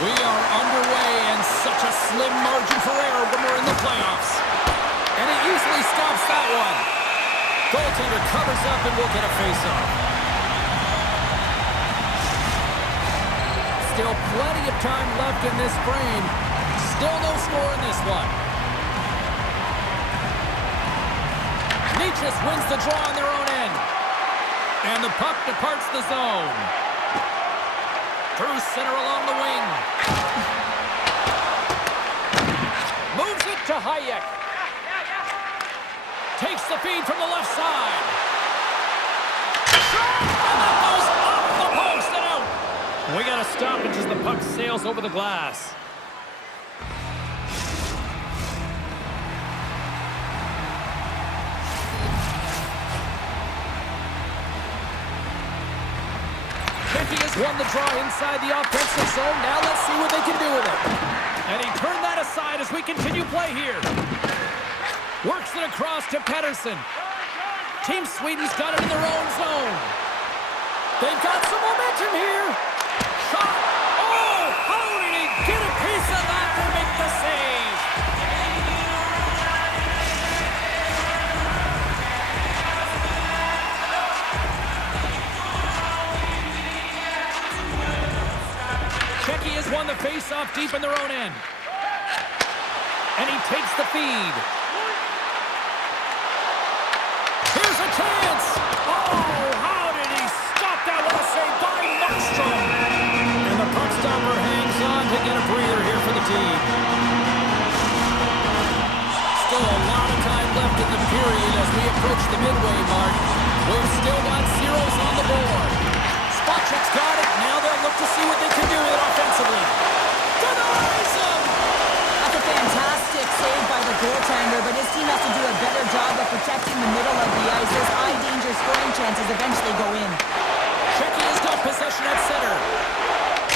We are underway and such a slim margin for error when we're in the playoffs. And he easily stops that one. Goaltender covers up and we'll get a face-off. Still plenty of time left in this frame. Still no score in this one. Nietzsche wins the draw on their own end. And the puck departs the zone. Through center along the wing. Moves it to Hayek. Takes the feed from the left side. Shot! And that goes off the post and out. We got a stoppage as the puck sails over the glass. He has won the draw inside the offensive zone. Now let's see what they can do with it. And he turned that aside as we continue play here. Works it across to Pettersson. Team Sweden's got it in their own zone. They've got some momentum here. Shot. Oh, how did he get a piece of that to make the save? Czech has won the face-off deep in their own end. And he takes the feed. Here's a chance! Oh, how did he stop that? What a save by Markstrom! And the puck stopper hangs on to get a breather here for the team. Still a lot of time left in the period as we approach the midway mark. We've still got zeros on the board. Spacek's got it. Now they'll look to see what they can do with it offensively. Denies him! That's a fantastic save by the goaltender, but his team has to do a better job of protecting the middle of the ice. Those high-danger scoring chances eventually go in. Czech has got possession at center.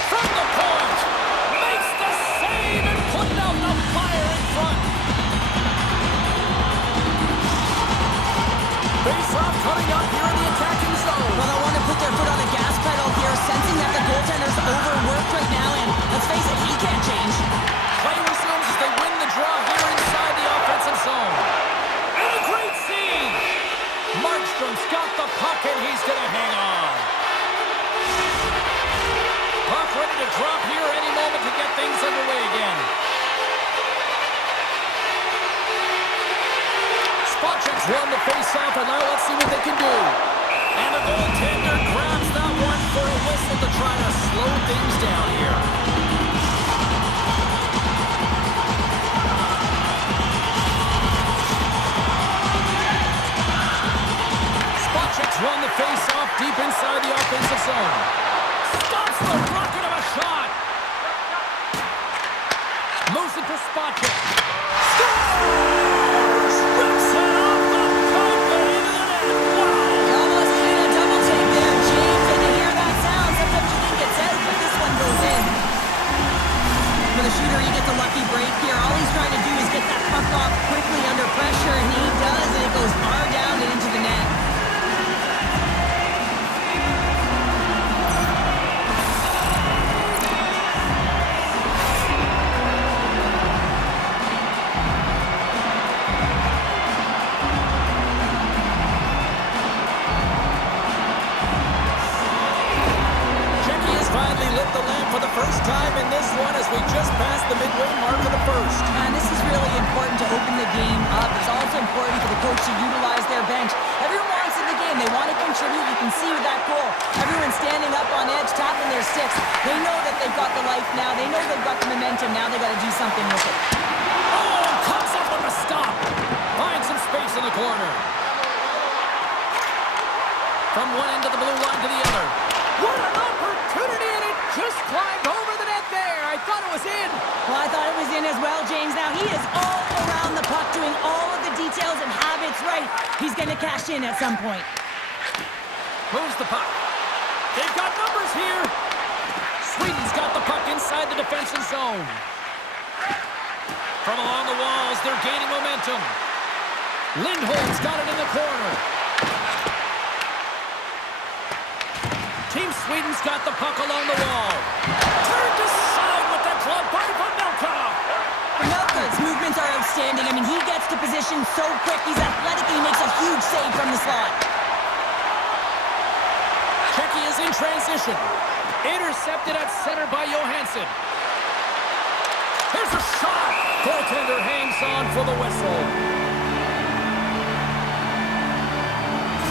From the point! Makes the save and putting out the fire in front. Face-off coming up here in the attacking zone. Well, they want to put their foot on the gas pedal here, sensing that the goaltender's overworked right now, and let's face it, he can't change. Play resumes as they win the draw here inside the offensive zone. And a great save! Markstrom's got the puck and he's going to hang on. Puck ready to drop here any moment to get things underway again. Spacek's won the face-off, and now let's see what they can do. And the goaltender grabs that one for a whistle to try to slow things down here. Spacek's won the face-off deep inside the offensive zone. Stops the rocket of a shot. Moves it to Spacek. Scores! Rips it off the top and into the net. Wow! You almost need a double take there, James, and to hear that sound, sometimes you think it's out, but this one goes in. For the shooter, he gets a lucky break here. All he's trying to do is get that puck off quickly under pressure, and he does, and it goes far down and into the net. Lit the lamp for the first time in this one as we just passed the midway mark of the first. And this is really important to open the game up. It's also important for the coach to utilize their bench. Everyone wants in the game. They want to contribute. You can see with that goal. Everyone's standing up on edge, tapping their sticks. They know that they've got the life now. They know they've got the momentum. Now they've got to do something with it. Oh, comes up with a stop. Finds some space in the corner. From one end of the blue line to the other. What an opportunity, and it just climbed over the net there. I thought it was in. Well, I thought it was in as well, James. Now he is all around the puck, doing all of the details and habits right. He's going to cash in at some point. Moves the puck. They've got numbers here. Sweden's got the puck inside the defensive zone. From along the walls, they're gaining momentum. Lindholm's got it in the corner. Team Sweden's got the puck along the wall. Turned aside with Glove by Vanelka. Vanelka's movements are outstanding. I mean, he gets to position so quick. He's athletic and he makes a huge save from the slot. Czech is in transition. Intercepted at center by Johansson. Here's a shot. Goaltender hangs on for the whistle.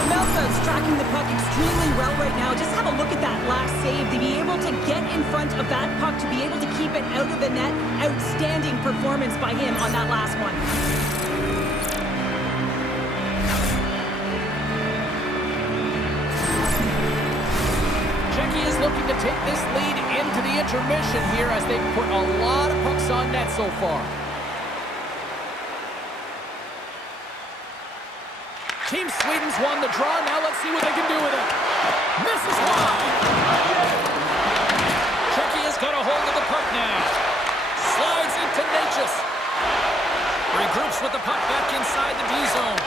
Vanelka's tracking the puck extremely well right now. Just have a look at that last save. To be able to get in front of that puck, to be able to keep it out of the net, outstanding performance by him on that last one. Czech is looking to take this lead into the intermission here as they've put a lot of pucks on net so far. Team Sweden's won the draw. Now let's see what they can do with it. Misses wide. Czech has got a hold of the puck now. Slides into Natchez. Regroups with the puck back inside the D zone.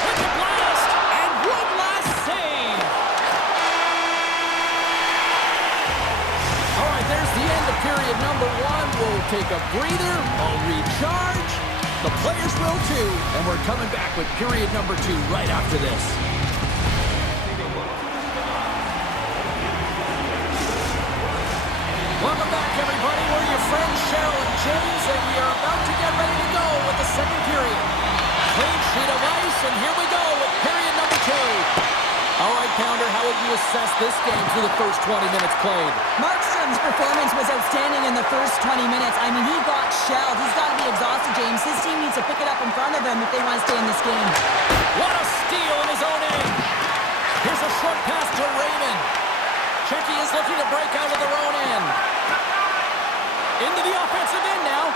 With the blast. And one last save. All right, there's the end of period number 1. We'll take a breather. I'll recharge. The players will too, and we're coming back with period number 2 right after this. Welcome back, everybody. We're your friends Cheryl and James, and we are about to get ready to go with the second period. Clean sheet of ice, and here we go with period number 2. All right, Pounder, how would you assess this game through the first 20 minutes played? Markstrom's performance was outstanding in the first 20 minutes. I mean, he got shelled. He's got to be exhausted, James. His team needs to pick it up in front of him if they want to stay in this game. What a steal in his own end. Here's a short pass to Raymond. Czech is looking to break out of their own end. Into the offensive end now.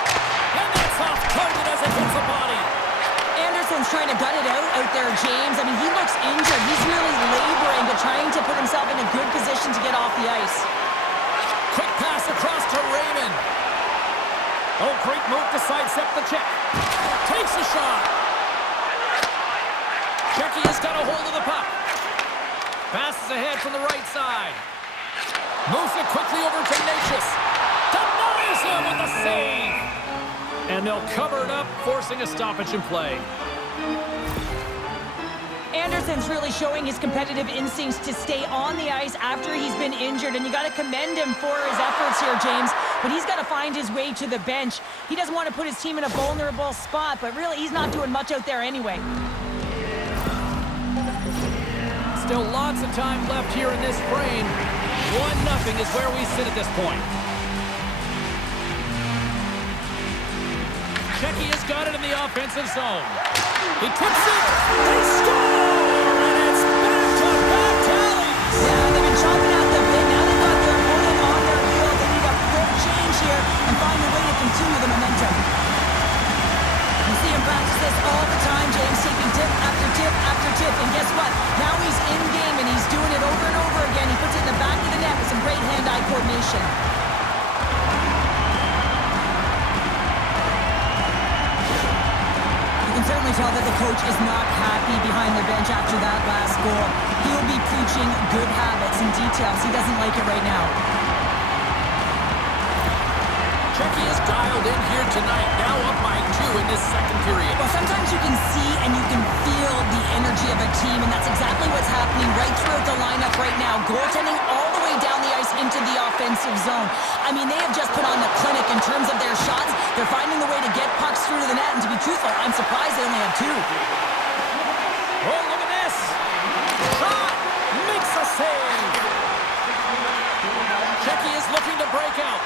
And that's off target as it hits the body. Anderson's trying to gut it out there, James. I mean, he looks injured. He's really laboring, but trying to put himself in a good position to get off the ice. Quick pass across to Raymond. Oh, great move to sidestep the Czech. Takes a shot. Czech has got a hold of the puck. Passes ahead from the right side. Moves it quickly over to Natchez. Denies him with the save. And they'll cover it up, forcing a stoppage in play. Anderson's really showing his competitive instincts to stay on the ice after he's been injured, and you got to commend him for his efforts here, James. But he's got to find his way to the bench. He doesn't want to put his team in a vulnerable spot, but really he's not doing much out there anyway. Still lots of time left here in this frame. 1-0 is where we sit at this point. Czech has got it in the offensive zone. He tips it. They score! And it's back-to-back tallies. Yeah, they've been chopping out the bit. Now they've got their opponent on their heels. They need a quick change here and find a way to continue the momentum. You see him practice this all the time, James, taking tip after tip after tip. And guess what? Now he's in game and he's doing it over and over again. He puts it in the back of the net with some great hand-eye coordination. You can certainly tell that the coach is not happy behind the bench after that last goal. He'll be preaching good habits and details. He doesn't like it right now. Czech is dialed in here tonight, now up by 2 in this second period. Well, sometimes you can see and you can feel the energy of a team, and that's exactly what's happening right throughout the lineup right now. Goaltending all the way down the ice into the offensive zone. I mean, they have just put on the clinic in terms of their shots. They're finding the way to get pucks through to the net, and to be truthful, I'm surprised they only have 2. Oh, look at this. Shot. Makes a save. Czech is looking to break out.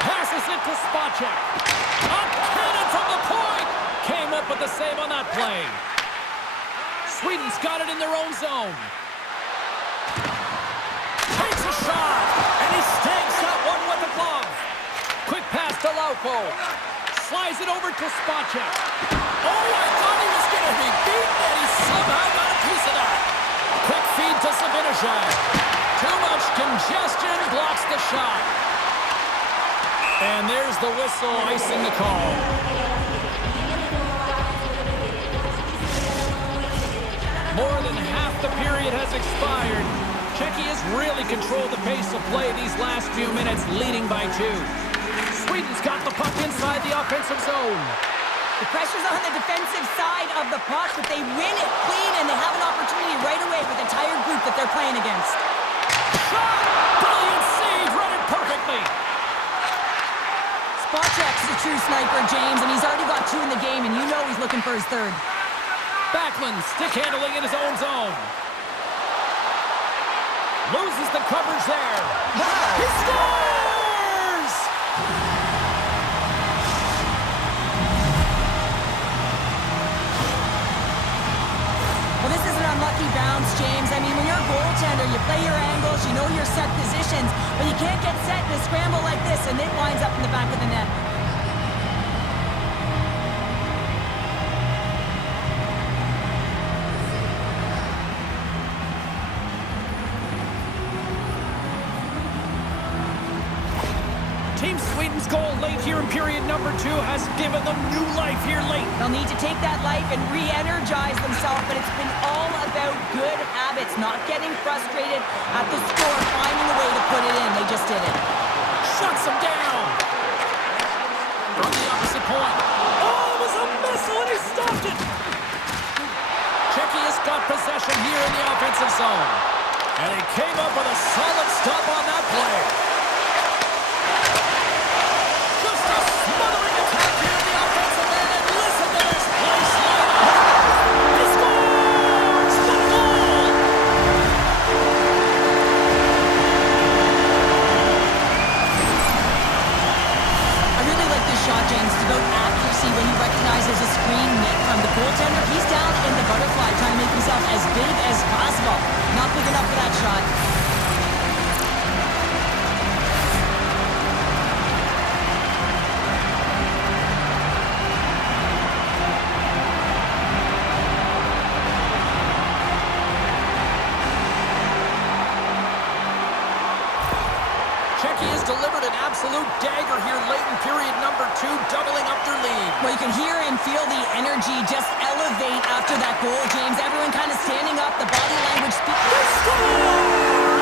Passes it to Spacek. A cannon from the point. Came up with the save on that play. Sweden's got it in their own zone. Takes a shot. And he stakes that one with the glove. Quick pass to Lauko. Slides it over to Spacek. Oh, I thought he was going to be beaten, and he somehow got a piece of that. Quick feed to Zibanejad. Too much congestion blocks the shot. And there's the whistle, icing the call. More than half the period has expired. Czech has really controlled the pace of play these last few minutes, leading by 2. Sweden's got the puck inside the offensive zone. The pressure's on the defensive side of the puck, but they win it clean, and they have an opportunity right away with the tired group that they're playing against. Shot! Brilliant save! Read it perfectly! Spacek's a true sniper, James, and he's already got 2 in the game, and you know he's looking for his 3rd. Backlund stick handling in his own zone. Loses the coverage there. Wow. He scores! Well, this is an unlucky bounce, James. I mean, when you're a goaltender, you play your angles, you know your set positions, but you can't get set in a scramble like this, and it winds up in the back of the net. Team Sweden's goal late here in period number 2 has given them new life here late. They'll need to take that life and re-energize themselves, but it's been all about good habits, not getting frustrated at the score, finding a way to put it in. They just did it. Shuts him down. From the opposite point. Oh, it was a missile and he stopped it. Czech has got possession here in the offensive zone. And he came up with a solid stop on that play. Smothering attack here in the offensive end, and listen to this play slide. He scores! The goal! I really like this shot, James. It's about accuracy when he recognizes a screen net from the goaltender. He's down in the butterfly, trying to make himself as big as possible. Not big enough for that shot. Delivered an absolute dagger here late in period number 2, doubling up their lead. Well, you can hear and feel the energy just elevate after that goal, James. Everyone kind of standing up, the body language speaks. They score!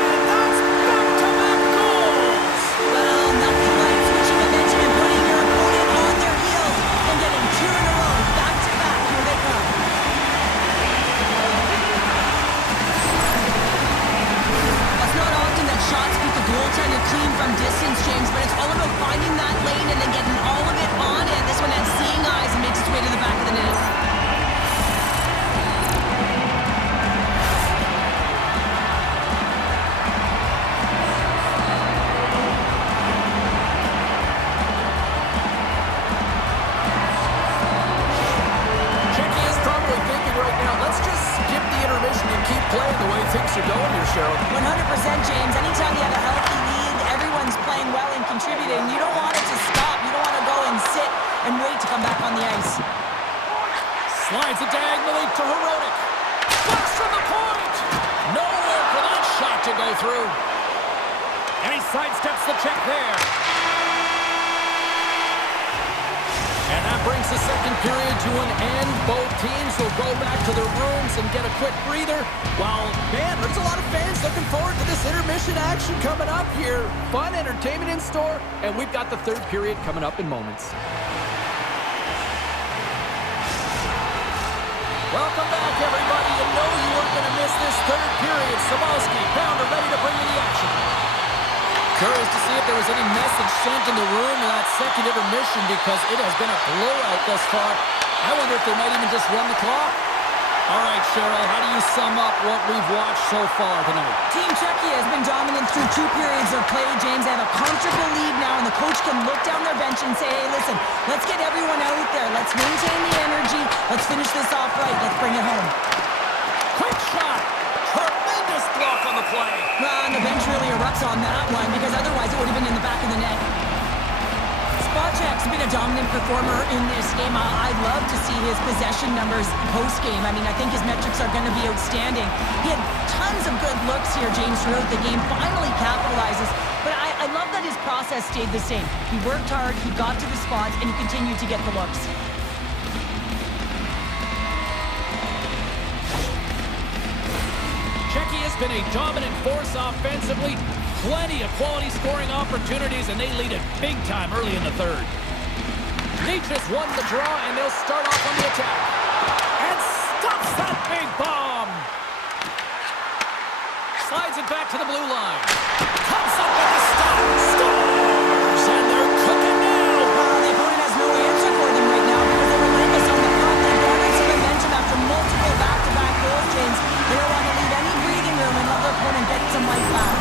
And that's back-to-back goals! Well, not quite. Switching momentum and putting your opponent on their heels and getting 2 in a row, back-to-back. Here they come. It's not often that shots beat the goaltender clean from distance, James, but it's all about finding that lane and then getting all of it on it. This one has seeing eyes and makes its way to the back of the net. Czech is probably thinking right now, let's just skip the intermission and keep playing the way things are going here, Cheryl. 100%, James. Anytime you have a healthy lead, everyone's playing well and contributing. You don't want it to stop. You don't want to go and sit and wait to come back on the ice. Slides it diagonally to Heroic. Bucks from the point! Nowhere for that shot to go through. And he sidesteps the check there. And that brings the second period to an end. Both teams will go back to their rooms and get a quick breather. Well, man, there's a lot of fans looking forward to this intermission action coming up here. Fun entertainment in store, and we've got the third period coming up in moments. Welcome back, everybody. You know you weren't going to miss this third period. Sabalski, Pounder ready to bring you the action. Curious to see if there was any message sent in the room in that second intermission because it has been a blowout thus far. I wonder if they might even just run the clock. All right, Cheryl, how do you sum up what we've watched so far tonight? Team Czechia has been dominant through 2 periods of play, James. They have a comfortable lead now, and the coach can look down their bench and say, hey, listen, let's get everyone out there. Let's maintain the energy. Let's finish this off right. Let's bring it home. Quick shot. Tremendous block on the play. Well, and the bench really erupts on that one because otherwise it would have been in the back of the net. Spacek's been a dominant performer in this game. I'd love to see his possession numbers post-game. I mean, I think his metrics are going to be outstanding. He had tons of good looks here, James, throughout the game. Finally capitalizes. But I love that his process stayed the same. He worked hard, he got to the spots, and he continued to get the looks. Czechia has been a dominant force offensively. Plenty of quality scoring opportunities, and they lead it big time early in the third. Nature's won the draw, and they'll start off on the attack. And stops that big bomb. Slides it back to the blue line. Comes up with a stop. Scores! And they're cooking now. The opponent has no answer for them right now because they're relentless on the front. They garnered some momentum after multiple back-to-back goals, James. They don't want to leave any breathing room and let their opponent get some life back.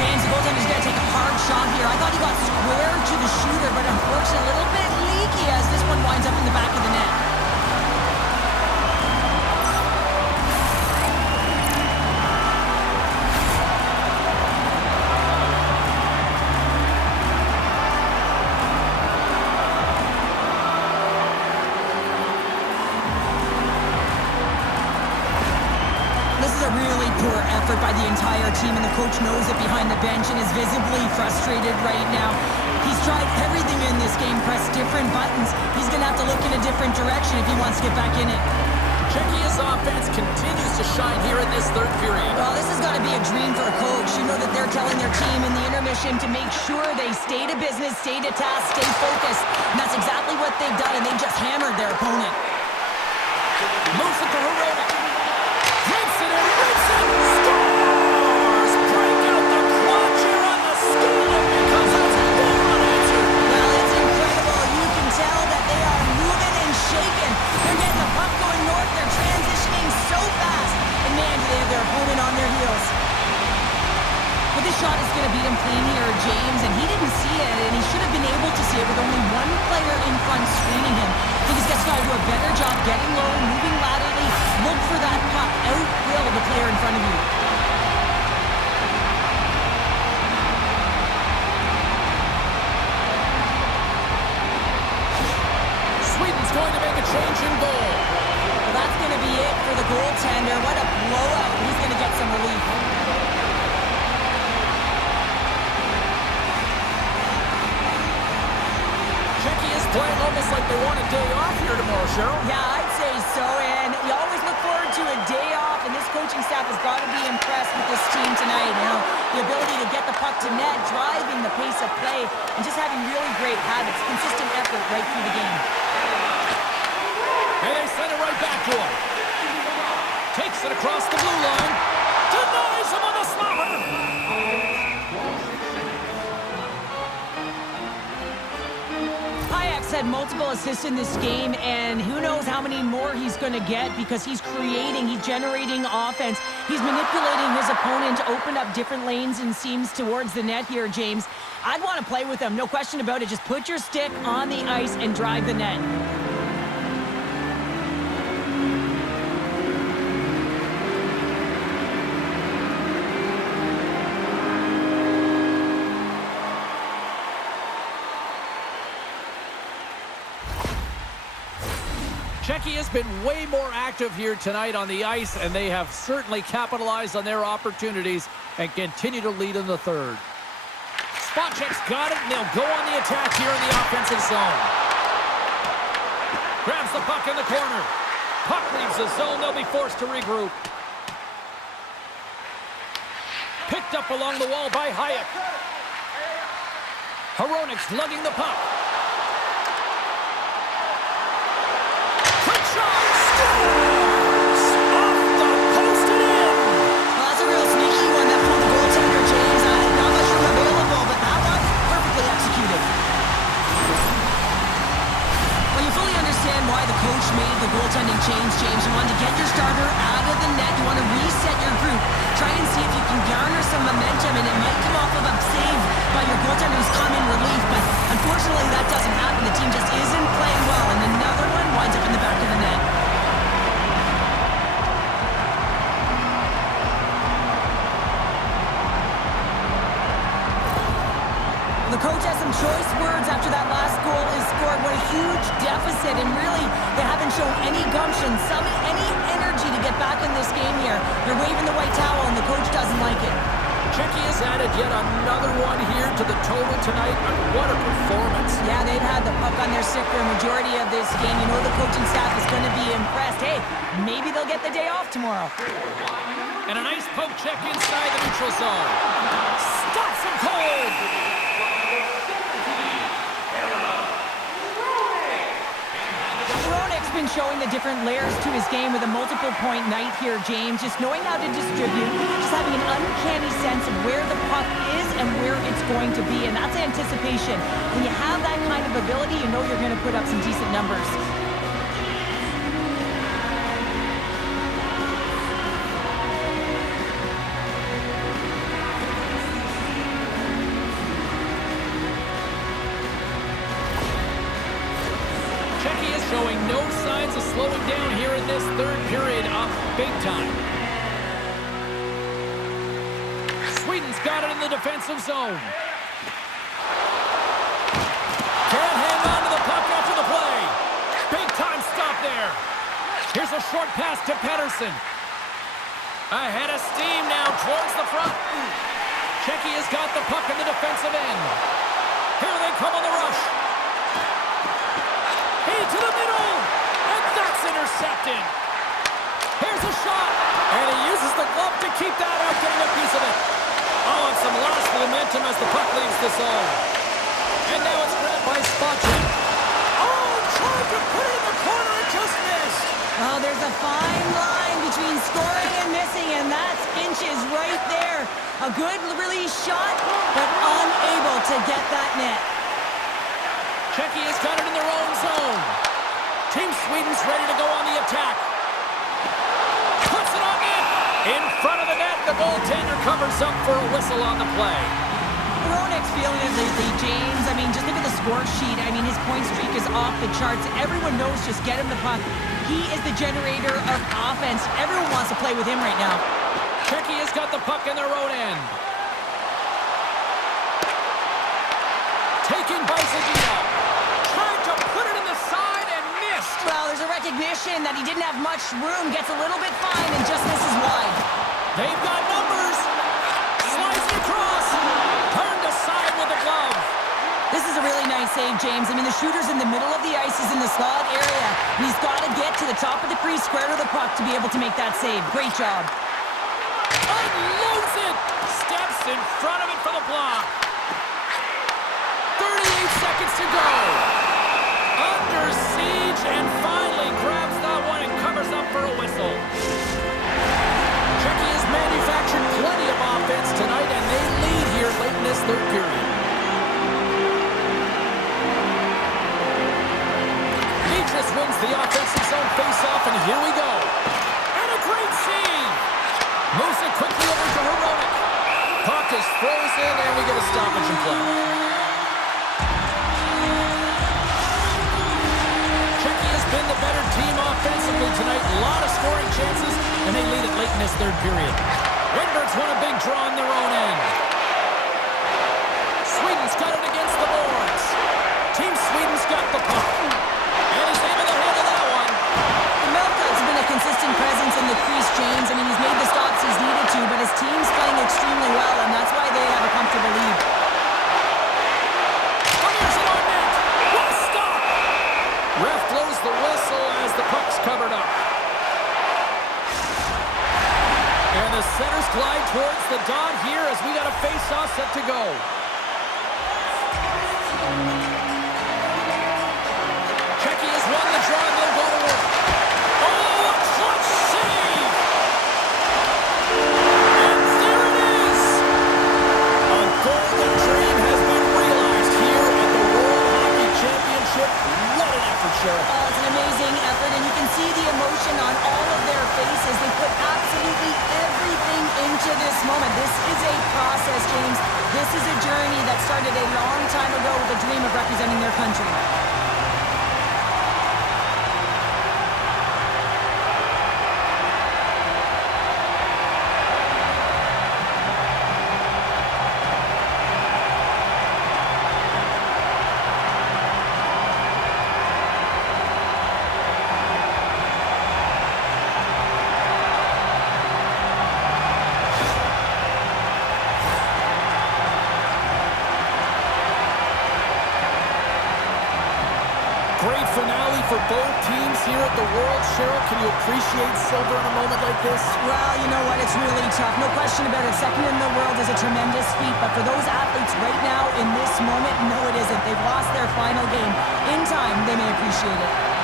James, the goaltender's going to take a hard shot here. I thought he got square to the shooter, but unfortunately a little bit leaky as this one winds up in the back of the net. Really poor effort by the entire team, and the coach knows it behind the bench and is visibly frustrated right now. He's tried everything in this game, pressed different buttons. He's going to have to look in a different direction if he wants to get back in it. Czechia's offense continues to shine here in this third period. Well, this has got to be a dream for a coach. You know that they're telling their team in the intermission to make sure they stay to business, stay to task, stay focused. And that's exactly what they've done, and they've just hammered their opponent. Moves it to Herona. Rips it and rips it. Scores! Break out the clutch here on the score because that's a goal unanswered. Well, it's incredible. You can tell that they are moving and shaking. They're getting the puck going north. They're transitioning so fast. And man, do they have their opponent on their heels. But this shot is going to beat him clean here, James, and he didn't see it, and he should have been able to see it with only one player in front screening him. I think he's got to do a better job getting low, moving laterally, look for that puck, outwill the player in front of you. Sweden's going to make a change in goal. Well, that's going to be it for the goaltender. What a blowout. He's going to get some relief. Playing almost like they want a day off here tomorrow, Cheryl. Yeah, I'd say so, and you always look forward to a day off, and this coaching staff has got to be impressed with this team tonight. You know, the ability to get the puck to net, driving the pace of play, and just having really great habits, consistent effort right through the game. And they send it right back to him. Takes it across the blue line. Denies him on the slapper. Had multiple assists in this game, and who knows how many more he's going to get because he's creating, he's generating offense. He's manipulating his opponent to open up different lanes and seams towards the net here, James. I'd want to play with him, no question about it. Just put your stick on the ice and drive the net. Czechia has been way more active here tonight on the ice, and they have certainly capitalized on their opportunities and continue to lead in the third. Spot check's got it, and they'll go on the attack here in the offensive zone. Grabs the puck in the corner. Puck leaves the zone. They'll be forced to regroup. Picked up along the wall by Hyatt. Hronik's lugging the puck. Why the coach made the goaltending change, James. You want to get your starter out of the net. You want to reset your group. Try and see if you can garner some momentum, and it might come off of a save by your goaltender who's come in relief, but unfortunately that doesn't happen. The team just isn't playing well, and another one winds up in the back of the net. The coach has some choice words after that last goal is scored. What a huge deficit, and really, they haven't shown any gumption, any energy to get back in this game here. They're waving the white towel, and the coach doesn't like it. Czech has added yet another one here to the total tonight, and what a performance. Yeah, they've had the puck on their stick for a majority of this game. You know the coaching staff is going to be impressed. Hey, maybe they'll get the day off tomorrow. And a nice poke check inside the neutral zone. Stops him cold. Ronik's been showing the different layers to his game with a multiple-point night here, James. Just knowing how to distribute, just having an uncanny sense of where the puck is and where it's going to be, and that's anticipation. When you have that kind of ability, you know you're going to put up some decent numbers. Showing no signs of slowing down here in this third period, up big time. Sweden's got it in the defensive zone. Can't hang on to the puck after the play. Big time stop there. Here's a short pass to Pettersson. Ahead of steam now towards the front. Czech has got the puck in the defensive end. Here they come on the rush. To the middle, and that's intercepted. Here's a shot, and he uses the glove to keep that out, getting a piece of it. Oh, and some lost momentum as the puck leaves the zone. And now it's grabbed by Spacek. Oh, tried to put it in the corner and just missed. Oh, there's a fine line between scoring and missing, and that's inches right there. A good release shot, but unable to get that net. Czech has got it in their own zone. Team Sweden's ready to go on the attack. Puts it on net. In front of the net, the goaltender covers up for a whistle on the play. Ronik's feeling it lately, James. I mean, just look at the score sheet. I mean, his point streak is off the charts. Everyone knows just get him the puck. He is the generator of offense. Everyone wants to play with him right now. Czech has got the puck in their own end. Taken by Zadina. Trying to put it in the side and missed. Well, there's a recognition that he didn't have much room. Gets a little bit fine and just misses wide. They've got numbers. Slides it across. Turned aside with the glove. This is a really nice save, James. I mean, the shooter's in the middle of the ice. He's in the slot area. And he's got to get to the top of the crease, square to the puck to be able to make that save. Great job. Unloads it. Steps in front of it for the block. 38 seconds to go. Under siege and finally grabs that one and covers up for a whistle. Czech has manufactured plenty of offense tonight, and they lead here late in this third period. Just wins the offensive zone face-off, and here we go. And a great save. Moves it quickly over to Ronik. Puck is frozen, and we get a stoppage in play. Czech has been the better team offensively tonight. A lot of scoring chances, and they lead it late in this third period. Windberg's won a big draw on their own end. Sweden's got it against the boards. Team Sweden's got the puck. And he's able to handle that one. Melka's been a consistent presence in the crease, James. I mean, he's made the stops he's needed to, but his team's playing extremely well, and that's why they have a comfortable lead. Fires it on net. What a stop! Ref blows the whistle as the puck's covered up. And the centers glide towards the dot here as we got a face-off set to go. Won the draw, and they'll go to work. Oh, a clutch save! And there it is! A golden dream has been realized here at the World Hockey Championship. What an effort, Cheryl. Oh, it's an amazing effort, and you can see the emotion on all of their faces. They put absolutely everything into this moment. This is a process, James. This is a journey that started a long time ago with a dream of representing their country. throughout the world, Cheryl, can you appreciate silver in a moment like this? Well, you know what? It's really tough. No question about it. Second in the world is a tremendous feat, but for those athletes right now in this moment, no, it isn't. They've lost their final game. In time, they may appreciate it.